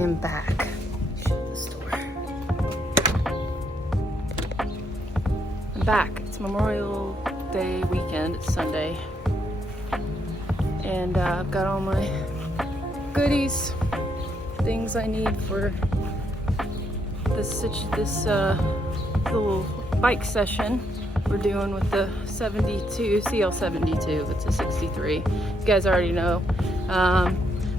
am back. Shut this door. I'm back. It's Memorial Day weekend. It's Sunday. And I've got all my goodies, things I need for this little bike session we're doing with the 72, CL72. It's a 63. You guys already know.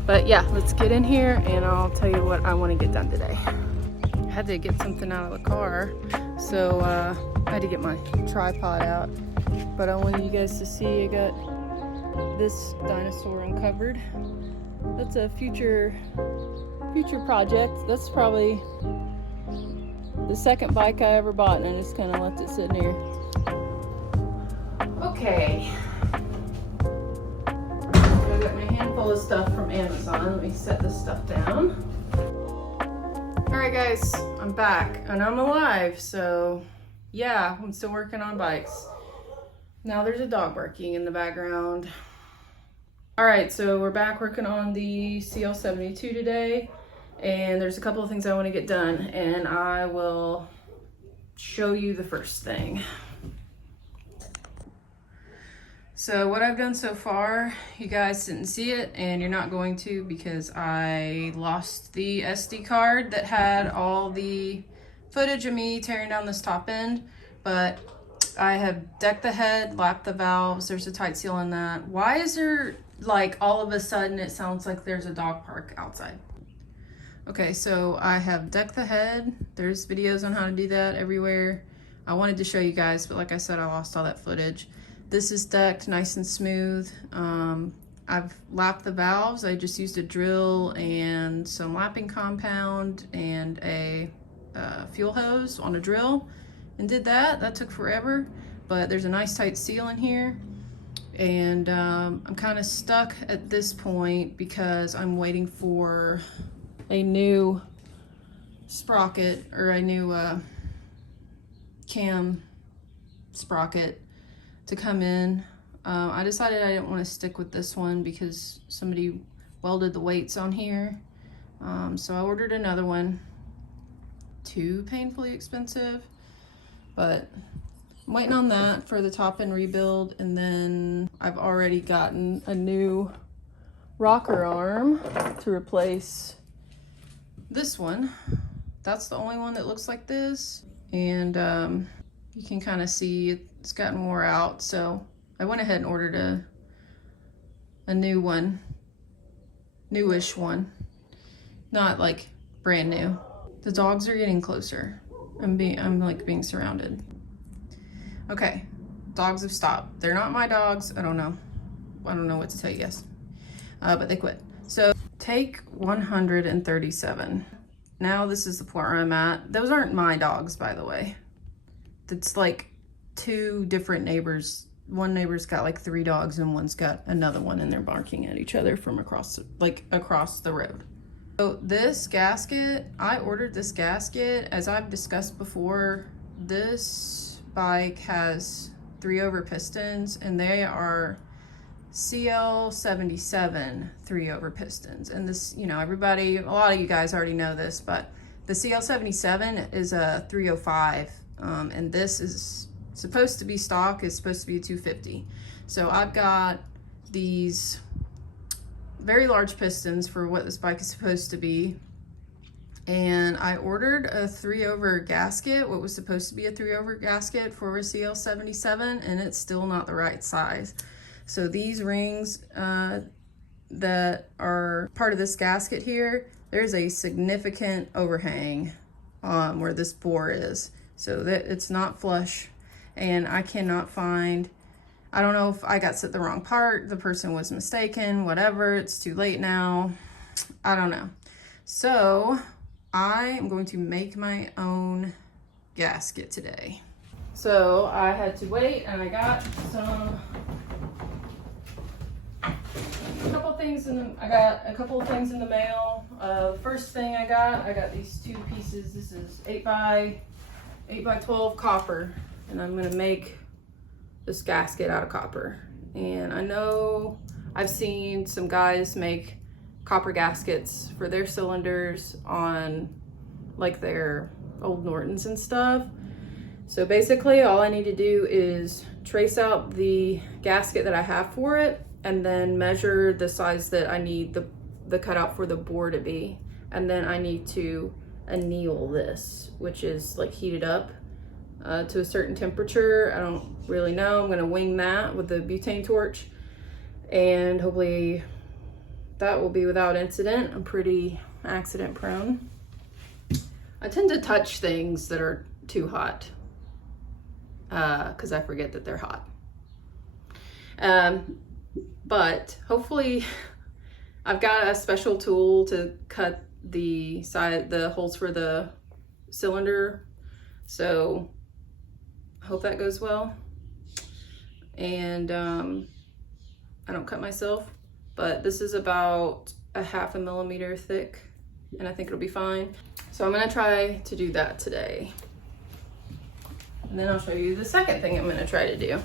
But yeah, let's get in here and I'll tell you what I want to get done today. I had to get something out of the car, so I had to get my tripod out. But I wanted you guys to see I got this dinosaur uncovered. That's a future project. That's probably the second bike I ever bought, and I just kind of left it sitting here. Okay. I got my handful of stuff from Amazon. Let me set this stuff down. Alright guys, I'm back and I'm alive, so yeah, I'm still working on bikes. Now there's a dog barking in the background. Alright, so we're back working on the CL72 today, and there's a couple of things I want to get done, and I will show you the first thing. So what I've done so far, you guys didn't see it, and you're not going to because I lost the SD card that had all the footage of me tearing down this top end, but I have decked the head, lapped the valves, there's a tight seal in that. Why is there, like, all of a sudden it sounds like there's a dog park outside? Okay, so I have decked the head. There's videos on how to do that everywhere. I wanted to show you guys, but like I said, I lost all that footage. This is decked nice and smooth. I've lapped the valves. I just used a drill and some lapping compound and a fuel hose on a drill and did that. That took forever, but there's a nice tight seal in here. And I'm kind of stuck at this point because I'm waiting for a new sprocket, or a new cam sprocket to come in. I decided I didn't want to stick with this one because somebody welded the weights on here. So I ordered another one. Too painfully expensive, but I'm waiting on that for the top end rebuild. And then I've already gotten a new rocker arm to replace this one. That's the only one that looks like this. And you can kind of see it's gotten wore out, so I went ahead and ordered a new one, newish one, not like brand new. The dogs are getting closer. I'm like being surrounded. Okay, dogs have stopped. They're not my dogs. I don't know what to tell you guys, but they quit. So take 137. Now this is the point where I'm at. Those aren't my dogs, by the way. It's like two different neighbors. One neighbor's got like 3 dogs and one's got another one, and they're barking at each other from across the road. So this gasket, I ordered this gasket. As I've discussed before, this bike has 3/over pistons, and they are CL77 3/over pistons. And this, you know, everybody, a lot of you guys already know this, but the CL77 is a 305. And this is supposed to be stock, is supposed to be a 250. So I've got these very large pistons for what this bike is supposed to be. And I ordered a 3/over gasket, what was supposed to be a 3/over gasket for a CL77, and it's still not the right size. So these rings that are part of this gasket here, there's a significant overhang where this bore is. So that it's not flush, and I cannot find, I don't know if I got set the wrong part, the person was mistaken, whatever, it's too late now, I don't know. So I am going to make my own gasket today. So I had to wait, and I got a couple things in the mail. The first thing I got these 2 pieces. This is 8x12 copper, and I'm gonna make this gasket out of copper. And I know I've seen some guys make copper gaskets for their cylinders on like their old Nortons and stuff. So basically all I need to do is trace out the gasket that I have for it and then measure the size that I need the cutout for the bore to be. And then I need to anneal this, which is like heated up to a certain temperature. I don't really know. I'm gonna wing that with the butane torch, and hopefully that will be without incident. I'm pretty accident prone. I tend to touch things that are too hot because I forget that they're hot. But hopefully I've got a special tool to cut the holes for the cylinder. So I hope that goes well. And I don't cut myself, but this is about a 1/2 millimeter thick and I think it'll be fine. So I'm gonna try to do that today. And then I'll show you the second thing I'm gonna try to do.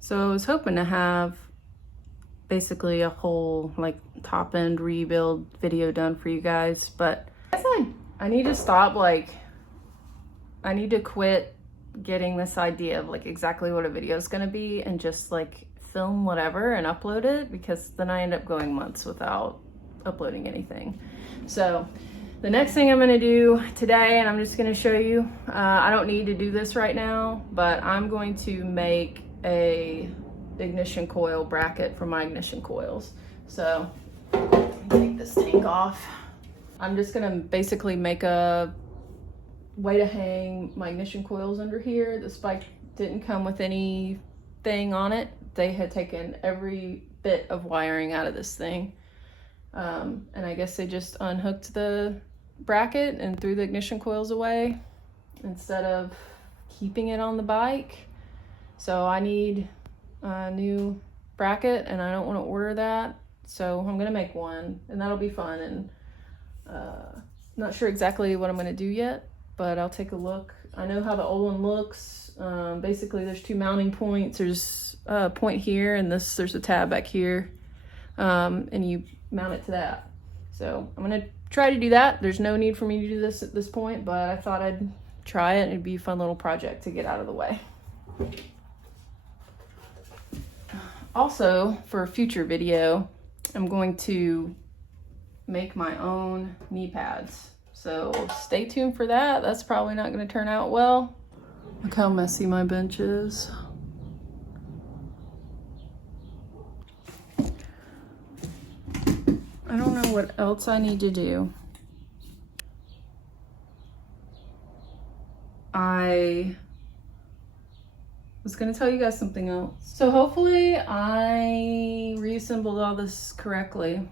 So I was hoping to have basically a whole like top end rebuild video done for you guys, but I guess I need to stop, like I need to quit getting this idea of like exactly what a video is going to be and just like film whatever and upload it, because then I end up going months without uploading anything. So the next thing I'm going to do today, and I'm just going to show you, I don't need to do this right now, but I'm going to make a ignition coil bracket for my ignition coils. So take this tank off. I'm just gonna basically make a way to hang my ignition coils under here. The spike didn't come with anything on it. They had taken every bit of wiring out of this thing. And I guess they just unhooked the bracket and threw the ignition coils away instead of keeping it on the bike. So I need a new bracket and I don't want to order that. So I'm gonna make one and that'll be fun. And not sure exactly what I'm gonna do yet, but I'll take a look. I know how the old one looks. Basically there's 2 mounting points. There's a point here and there's a tab back here. And you mount it to that. So I'm gonna try to do that. There's no need for me to do this at this point, but I thought I'd try it. It'd be a fun little project to get out of the way. Also, for a future video, I'm going to make my own knee pads. So stay tuned for that. That's probably not going to turn out well. Look how messy my bench is. I don't know what else I need to do. I was gonna tell you guys something else. So hopefully I reassembled all this correctly.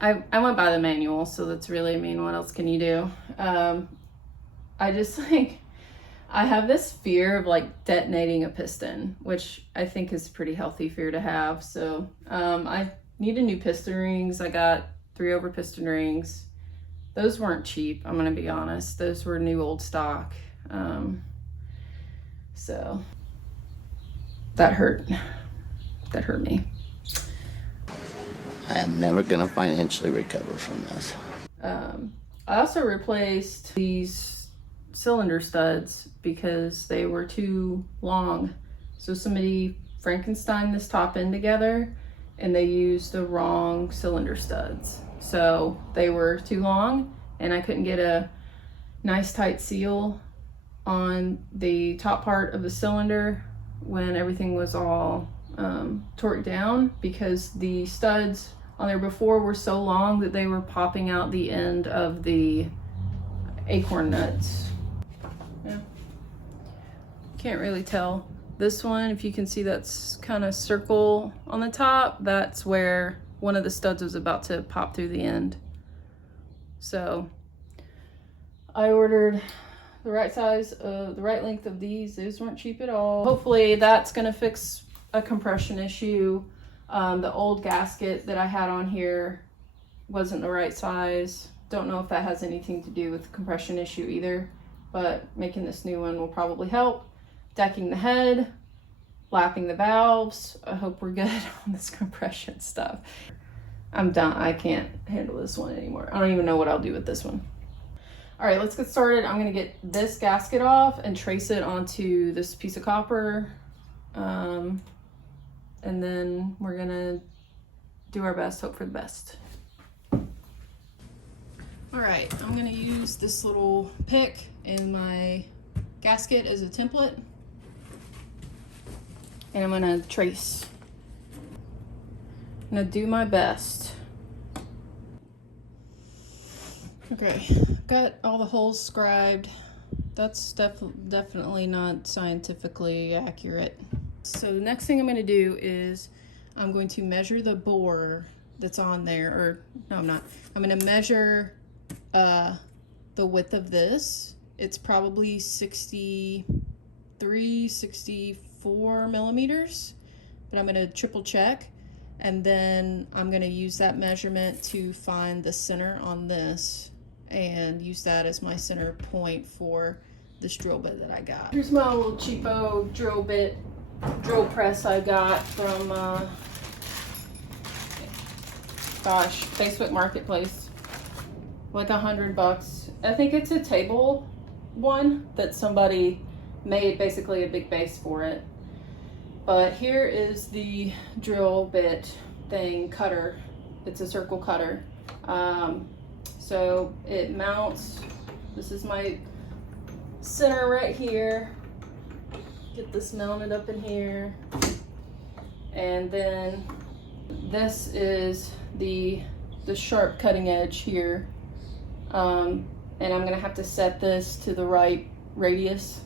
I went by the manual, so that's really, I mean, what else can you do? I just like, I have this fear of like detonating a piston, which I think is a pretty healthy fear to have. So I need a new piston rings. I got 3/0 piston rings. Those weren't cheap, I'm gonna be honest. Those were new old stock. So that hurt me. I am never gonna financially recover from this. I also replaced these cylinder studs because they were too long. So somebody Frankensteined this top end together and they used the wrong cylinder studs. So they were too long and I couldn't get a nice tight seal on the top part of the cylinder when everything was all torqued down, because the studs on there before were so long that they were popping out the end of the acorn nuts. Yeah, can't really tell. This one, if you can see, that's kind of circle on the top, that's where one of the studs was about to pop through the end. So I ordered the right size, the right length of these. Those weren't cheap at all. Hopefully that's gonna fix a compression issue. The old gasket that I had on here wasn't the right size. Don't know if that has anything to do with the compression issue either, but making this new one will probably help. Decking the head, lapping the valves. I hope we're good on this compression stuff. I'm done. I can't handle this one anymore. I don't even know what I'll do with this one. All right, let's get started. I'm gonna get this gasket off and trace it onto this piece of copper. And then we're gonna do our best, hope for the best. All right, I'm gonna use this little pick in my gasket as a template. And I'm gonna trace. I'm gonna do my best. Okay, got all the holes scribed. That's definitely not scientifically accurate. So the next thing I'm gonna do is I'm going to measure the bore that's on there, or no, I'm not. I'm gonna measure the width of this. It's probably 63, 64 millimeters, but I'm gonna triple check. And then I'm gonna use that measurement to find the center on this and use that as my center point for this drill bit that I got. Here's my little cheapo drill press I got from, gosh, Facebook Marketplace. Like $100. I think it's a table one that somebody made, basically a big base for it. But here is the drill bit thing, cutter. It's a circle cutter. So it mounts, this is my center right here. Get this mounted up in here. And then this is the sharp cutting edge here. And I'm gonna have to set this to the right radius.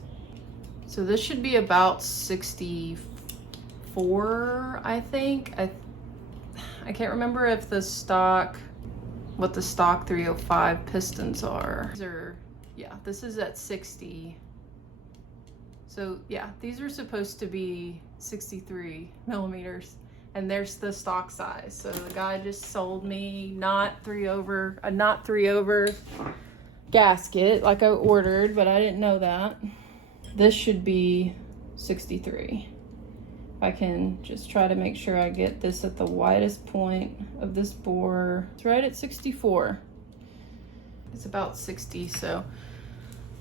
So this should be about 64, I think. I can't remember if what the stock 305 pistons are. Yeah, this is at 60. So yeah, these are supposed to be 63 millimeters, and there's the stock size. So the guy just sold me a not 3 over gasket like I ordered, but I didn't know that. This should be 63. I can just try to make sure I get this at the widest point of this bore. It's right at 64. It's about 60, so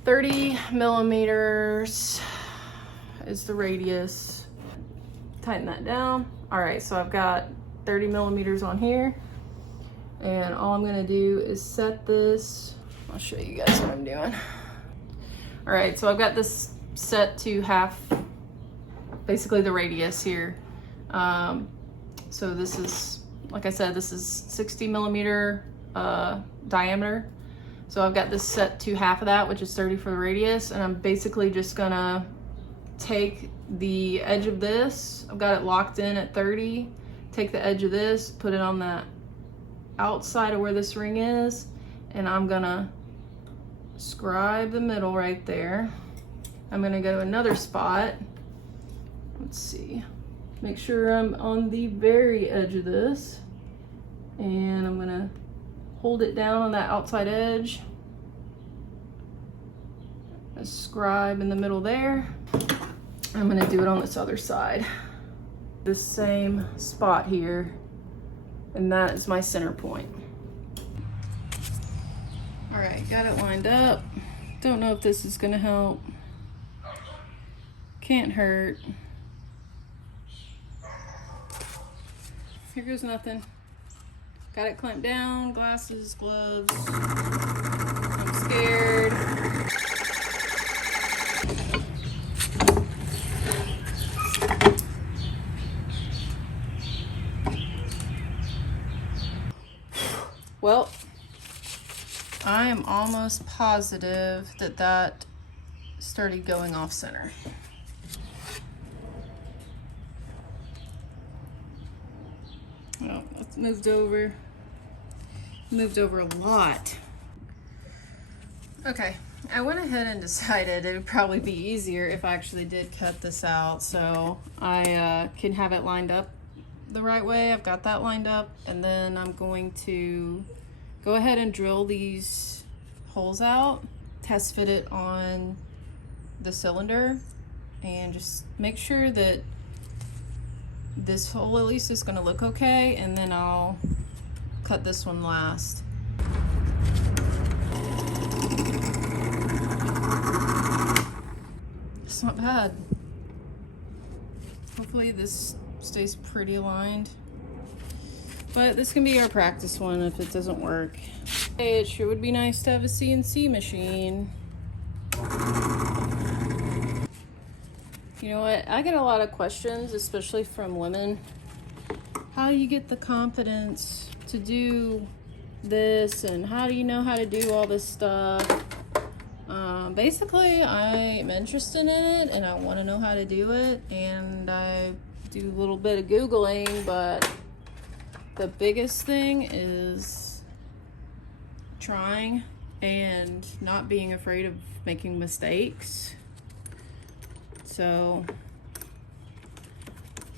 30 millimeters is the radius. Tighten that down. All right, so I've got 30 millimeters on here, and all I'm gonna do is set this. I'll show you guys what I'm doing. All right, so I've got this set to half, basically the radius here. So this is, like I said, this is 60 millimeter diameter. So I've got this set to half of that, which is 30 for the radius. And I'm basically just gonna take the edge of this. I've got it locked in at 30. Take the edge of this, put it on the outside of where this ring is. And I'm gonna scribe the middle right there. I'm gonna go to another spot. Let's see, make sure I'm on the very edge of this, and I'm gonna hold it down on that outside edge. A scribe in the middle there. I'm gonna do it on this other side, this same spot here, and that is my center point. All right, got it lined up. Don't know if this is gonna help. Can't hurt. Here goes nothing. Got it clamped down, glasses, gloves. I'm scared. Well, I am almost positive that that started going off center. Oh, it's moved over a lot. Okay, I went ahead and decided it would probably be easier if I actually did cut this out, so I can have it lined up the right way. I've got that lined up, and then I'm going to go ahead and drill these holes out, test fit it on the cylinder, and just make sure that this hole at least is gonna look okay, and then I'll cut this one last. It's not bad. Hopefully this stays pretty aligned. But this can be our practice one if it doesn't work. Hey, it sure would be nice to have a CNC machine. You know what? I get a lot of questions, especially from women. How do you get the confidence to do this? And how do you know how to do all this stuff? Basically, I am interested in it and I want to know how to do it. And I do a little bit of Googling, but the biggest thing is trying and not being afraid of making mistakes. So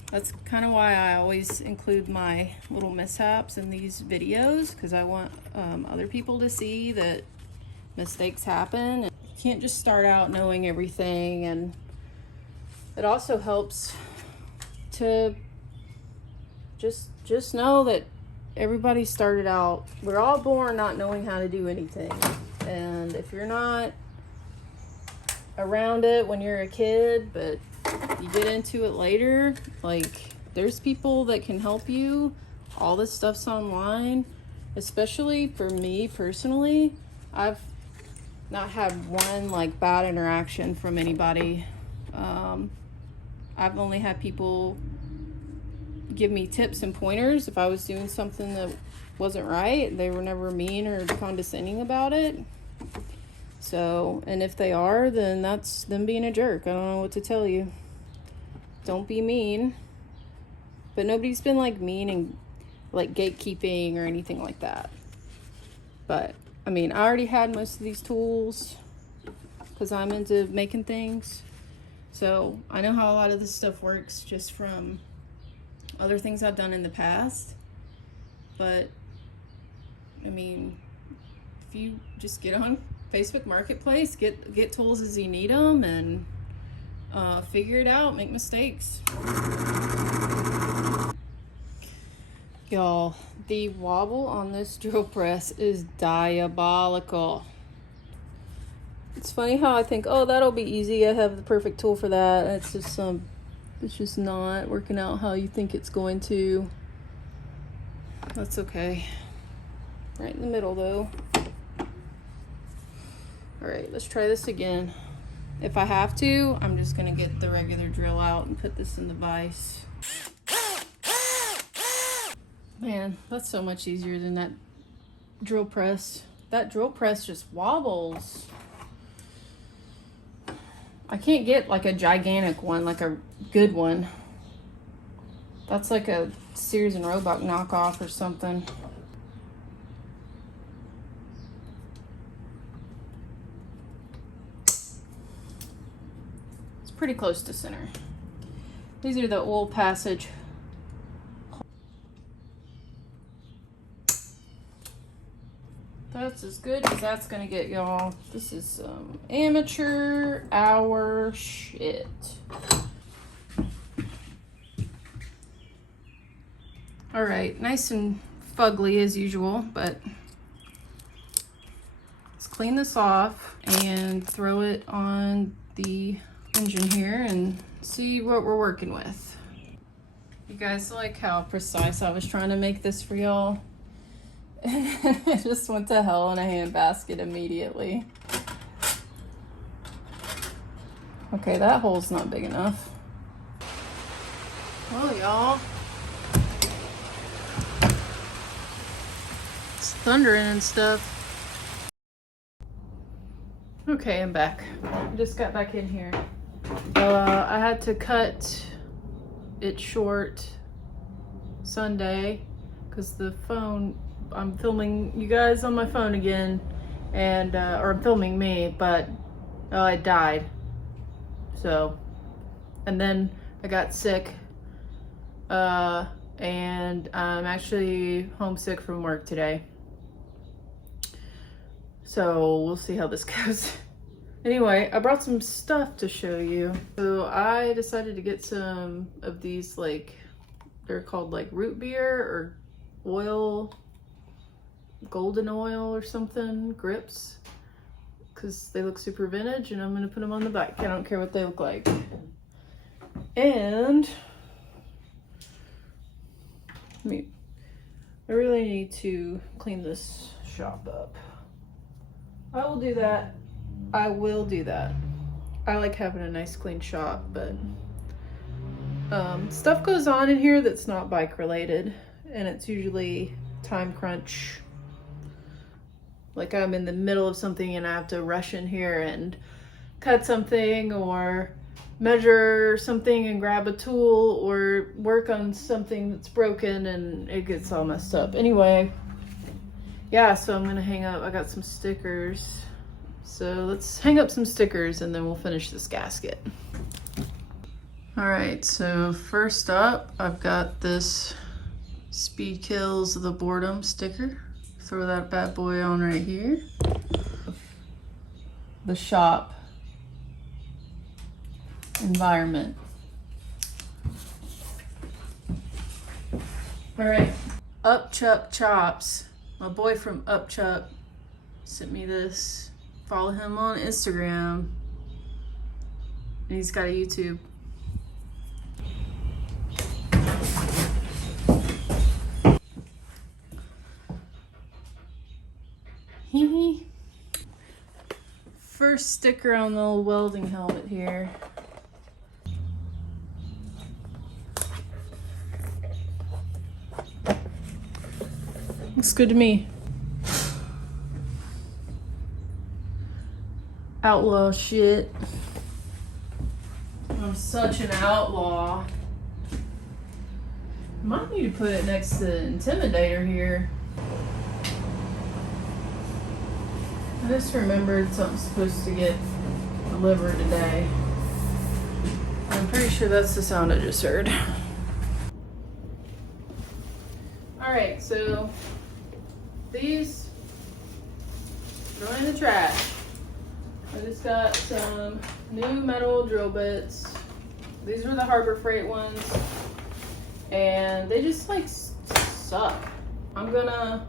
that's kind of why I always include my little mishaps in these videos, because I want other people to see that mistakes happen. You can't just start out knowing everything, and it also helps to just know that everybody started out, we're all born not knowing how to do anything. And if you're not around it when you're a kid, but you get into it later, like, there's people that can help you. All this stuff's online. Especially for me personally, I've not had one like bad interaction from anybody. I've only had people give me tips and pointers if I was doing something that wasn't right. They were never mean or condescending about it. So, and if they are, then that's them being a jerk. I don't know what to tell you. Don't be mean. But nobody's been like mean and like gatekeeping or anything like that. But I mean, I already had most of these tools because I'm into making things. So I know how a lot of this stuff works just from other things I've done in the past. But I mean, if you just get on Facebook Marketplace, get tools as you need them, and figure it out, make mistakes. Y'all, the wobble on this drill press is diabolical. It's funny how I think, oh, that'll be easy, I have the perfect tool for that. It's just not working out how you think it's going to. That's okay. Right in the middle though. All right, let's try this again. If I have to, I'm just gonna get the regular drill out and put this in the vise. Man, that's so much easier than that drill press. That drill press just wobbles. I can't get like a gigantic one, like a good one. That's like a Sears and Roebuck knockoff or something. It's pretty close to center. These are the oil passage. That's as good as that's gonna get, y'all. This is some amateur hour shit. All right, nice and fugly as usual, but let's clean this off and throw it on the engine here and see what we're working with. You guys like how precise I was trying to make this for y'all? It just went to hell in a handbasket immediately. Okay, that hole's not big enough. Well, y'all, it's thundering and stuff. Okay, I'm back. I just got back in here. I had to cut it short Sunday because the phone, I'm filming you guys on my phone again, and or I'm filming me, but it died. So, and then I got sick, and I'm actually homesick from work today. So we'll see how this goes. Anyway, I brought some stuff to show you. So I decided to get some of these like they're called like root beer or oil, golden oil or something, grips, because they look super vintage, and I'm gonna put them on the bike. I don't care what they look like. And I really need to clean this shop up. I will do that. I will do that. I like having a nice clean shop, but stuff goes on in here that's not bike related, and it's usually time crunch. Like I'm in the middle of something and I have to rush in here and cut something or measure something and grab a tool or work on something that's broken, and it gets all messed up. Anyway, yeah, so I'm gonna hang up, I got some stickers. So let's hang up some stickers and then we'll finish this gasket. All right, so first up, I've got this Speed Kills the Boredom sticker. Throw that bad boy on right here. The shop environment. All right, Upchuck Chops. My boy from Upchuck sent me this. Follow him on Instagram. And he's got a YouTube. First sticker on the old welding helmet here. Looks good to me. Outlaw shit. I'm such an outlaw. Might need to put it next to Intimidator here. I just remembered something's supposed to get delivered today. I'm pretty sure that's the sound I just heard. Alright, so these go in the trash. I just got some new metal drill bits. These are the Harbor Freight ones, and they just like suck. I'm gonna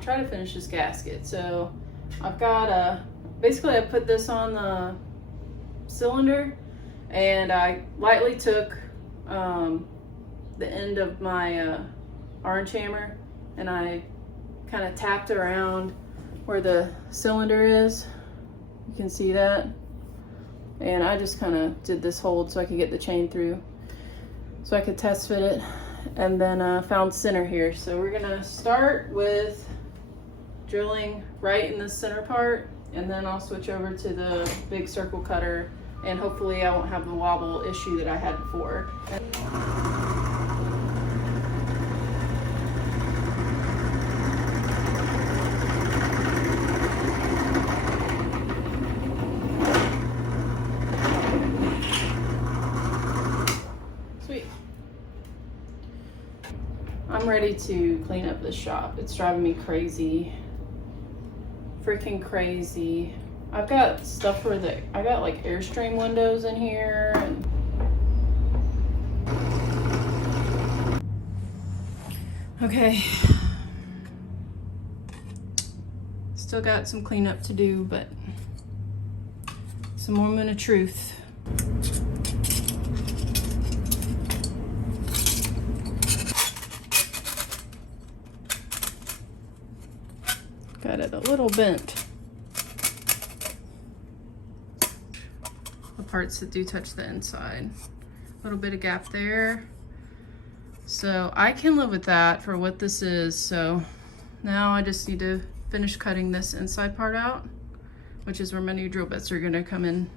try to finish this gasket. So I've got basically I put this on the cylinder, and I lightly took the end of my orange hammer and I kind of tapped around where the cylinder is. You can see that. And I just kind of did this hold so I could get the chain through, so I could test fit it, and then found center here. So we're gonna start with drilling right in the center part, and then I'll switch over to the big circle cutter, and hopefully I won't have the wobble issue that I had before. I'm ready to clean up this shop. It's driving me crazy. Freaking crazy. I've got stuff for I got like Airstream windows in here. And okay. Still got some cleanup to do, but it's a moment of truth. Got it a little bent. The parts that do touch the inside. A little bit of gap there. So I can live with that for what this is. So now I just need to finish cutting this inside part out, which is where my new drill bits are gonna come in.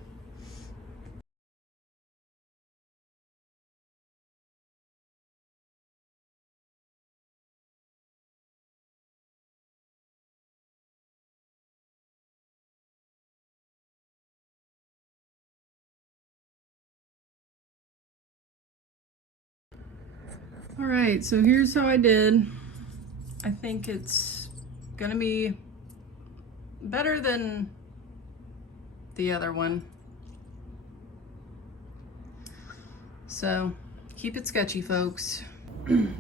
All right, so here's how I did. I think it's gonna be better than the other one. So Keep it sketchy, folks.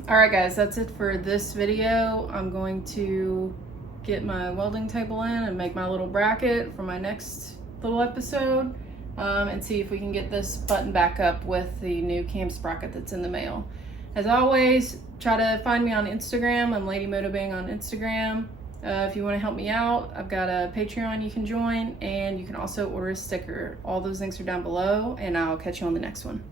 Alright guys, that's it for this video. I'm going to get my welding table in and make my little bracket for my next little episode, and see if we can get this button back up with the new cam sprocket that's in the mail. As always, try to find me on Instagram. I'm Lady Motobang on Instagram. If you want to help me out, I've got a Patreon you can join, and you can also order a sticker. All those links are down below, and I'll catch you on the next one.